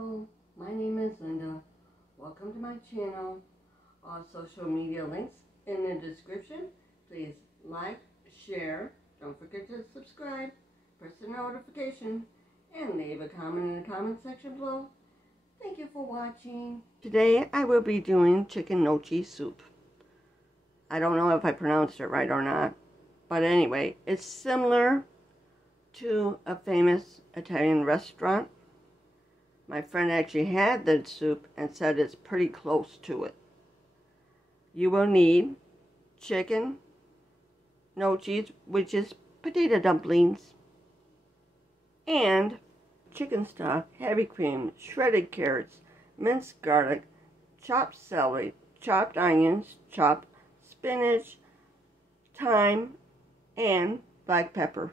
Hello, my name is Linda. Welcome to my channel. All social media links in the description. Please like, share, don't forget to subscribe, press the notification, and leave a comment in the comment section below. Thank you for watching. Today I will be doing chicken gnocchi soup. I don't know if I pronounced it right or not, but anyway, it's similar to a famous Italian restaurant. My friend actually had the soup and said it's pretty close to it. You will need chicken gnocchis, which is potato dumplings, and chicken stock, heavy cream, shredded carrots, minced garlic, chopped celery, chopped onions, chopped spinach, thyme, and black pepper.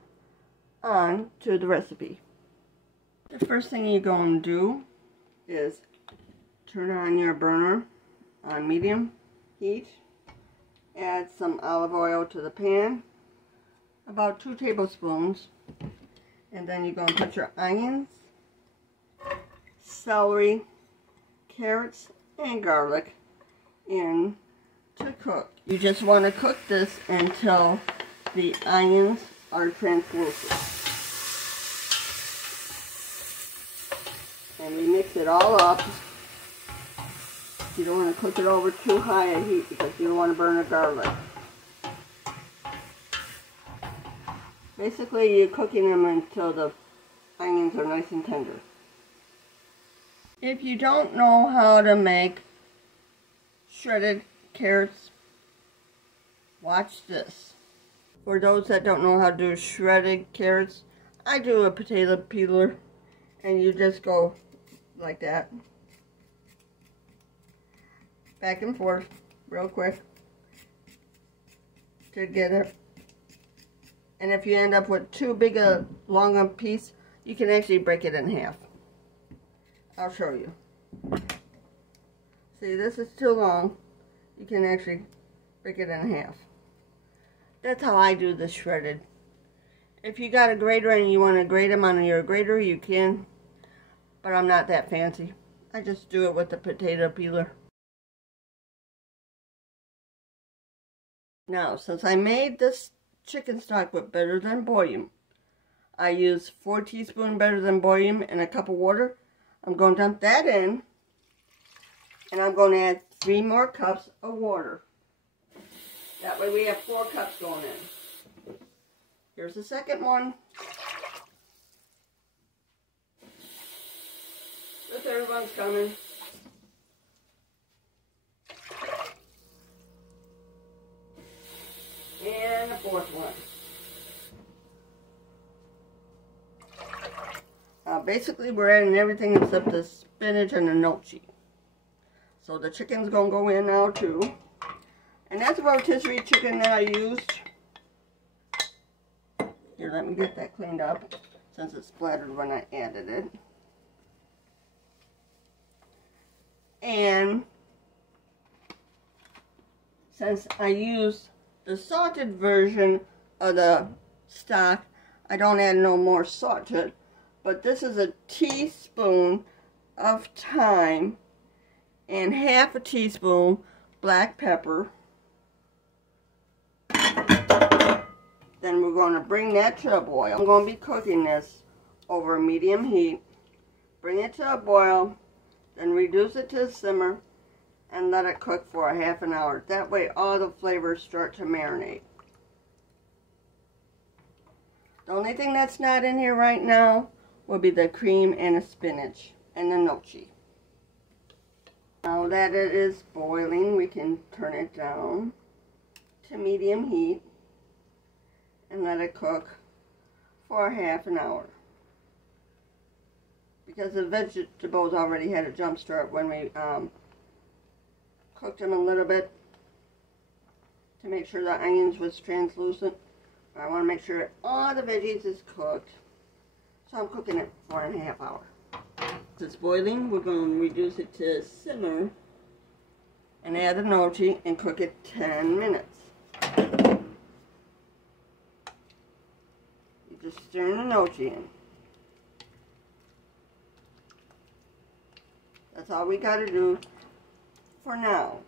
On to the recipe. The first thing you're going to do is turn on your burner on medium heat. Add some olive oil to the pan, about 2 tablespoons, and then you're going to put your onions, celery, carrots, and garlic in to cook. You just want to cook this until the onions are translucent. And we mix it all up. You don't want to cook it over too high a heat because you don't want to burn the garlic. Basically, you're cooking them until the onions are nice and tender. If you don't know how to make shredded carrots, watch this. For those that don't know how to do shredded carrots, I do a potato peeler, and you just go like that, back and forth real quick to get it. And if you end up with too big a long a piece, you can actually break it in half. I'll show you. See, this is too long. You can actually break it in half. That's how I do the shredded. If you got a grater and you want to grate them on your grater, you can. But I'm not that fancy. I just do it with the potato peeler. Now, since I made this chicken stock with better than bouillon, I use 4 teaspoons better than bouillon in a cup of water. I'm going to dump that in, and I'm going to add 3 more cups of water. That way we have 4 cups going in. Here's the second one. The third one's coming. And the 4th one. Basically, we're adding everything except the spinach and the gnocchi. So the chicken's going to go in now too. And that's a rotisserie chicken that I used. Here, let me get that cleaned up since it splattered when I added it. And since I use the salted version of the stock, I don't add no more salt to it. But this is a teaspoon of thyme and half a teaspoon black pepper. Then we're going to bring that to a boil. I'm going to be cooking this over medium heat. Bring it to a boil. Then reduce it to a simmer and let it cook for a half an hour. That way all the flavors start to marinate. The only thing that's not in here right now will be the cream and the spinach and the gnocchi. Now that it is boiling, we can turn it down to medium heat and let it cook for a half an hour. Because the vegetables already had a jump start when we cooked them a little bit to make sure the onions was translucent. I want to make sure all the veggies is cooked. So I'm cooking it for 1.5 hours. It's boiling. We're going to reduce it to simmer and add the gnocchi and cook it 10 minutes. You just stir the gnocchi in. That's all we got to do for now.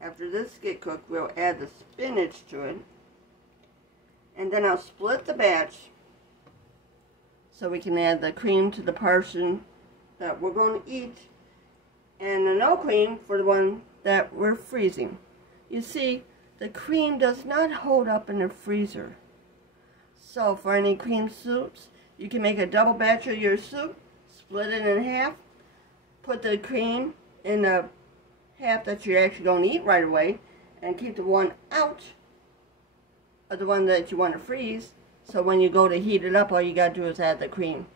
After this gets cooked, we'll add the spinach to it. And then I'll split the batch so we can add the cream to the portion that we're going to eat, and the no cream for the one that we're freezing. You see, the cream does not hold up in the freezer. So for any cream soups, you can make a double batch of your soup, split it in half, put the cream in the half that you're actually going to eat right away, and keep the one out of the one that you want to freeze, so when you go to heat it up, all you got to do is add the cream.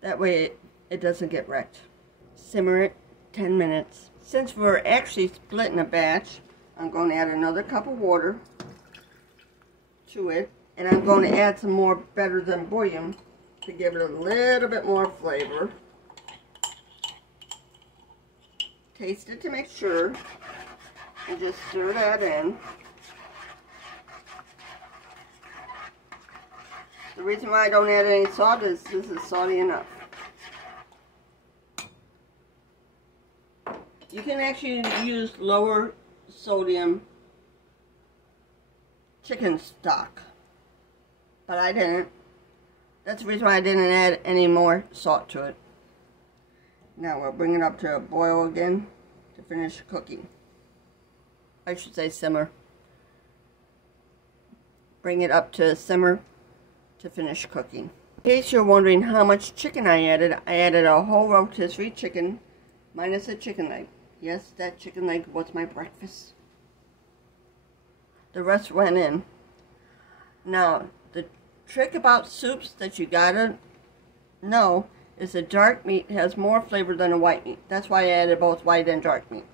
That way it doesn't get wrecked. Simmer it 10 minutes. Since we're actually splitting a batch, I'm going to add another cup of water to it, and I'm going to add some more better than bouillon to give it a little bit more flavor. Taste it to make sure, and just stir that in. The reason why I don't add any salt is this is salty enough. You can actually use lower sodium chicken stock, but I didn't. That's the reason why I didn't add any more salt to it. Now we'll bring it up to a boil again to finish cooking. I should say simmer. Bring it up to simmer to finish cooking. In case you're wondering how much chicken I added a whole rotisserie chicken minus a chicken leg. Yes, that chicken leg was my breakfast. The rest went in. Now, the trick about soups that you gotta know is the dark meat has more flavor than the white meat. That's why I added both white and dark meat.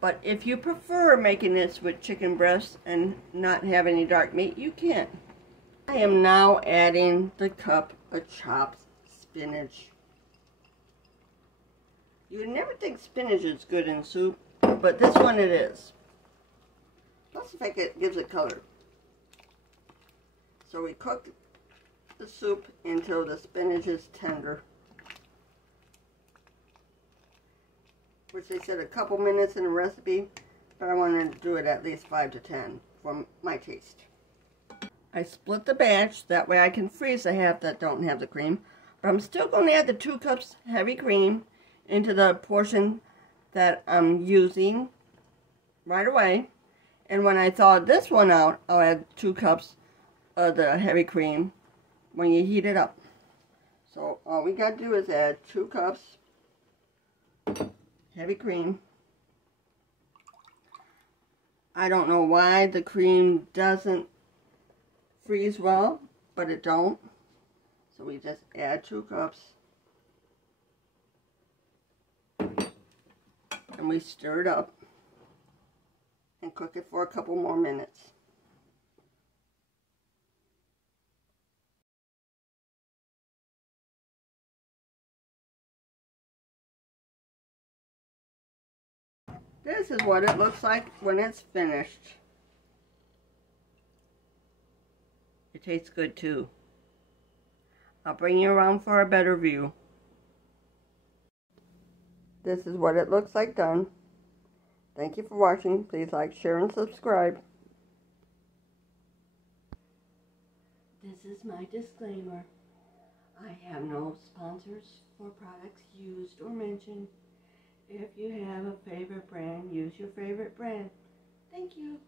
But if you prefer making this with chicken breasts and not have any dark meat, you can. I am now adding the cup of chopped spinach. You would never think spinach is good in soup, but this one it is. Plus the fact it gives it color. So we cook the soup until the spinach is tender, which they said a couple minutes in the recipe, but I wanted to do it at least 5 to 10 for my taste. I split the batch, that way I can freeze the half that don't have the cream, but I'm still going to add the 2 cups heavy cream into the portion that I'm using right away. And when I thaw this one out, I'll add 2 cups of the heavy cream when you heat it up. So all we got to do is add 2 cups heavy cream. I don't know why the cream doesn't freeze well, but it don't. So we just add 2 cups. And we stir it up and cook it for a couple more minutes. This is what it looks like when it's finished. It tastes good too. I'll bring you around for a better view. This is what it looks like done. Thank you for watching. Please like, share, and subscribe. This is my disclaimer. I have no sponsors for products used or mentioned. If you have a favorite brand, use your favorite brand. Thank you.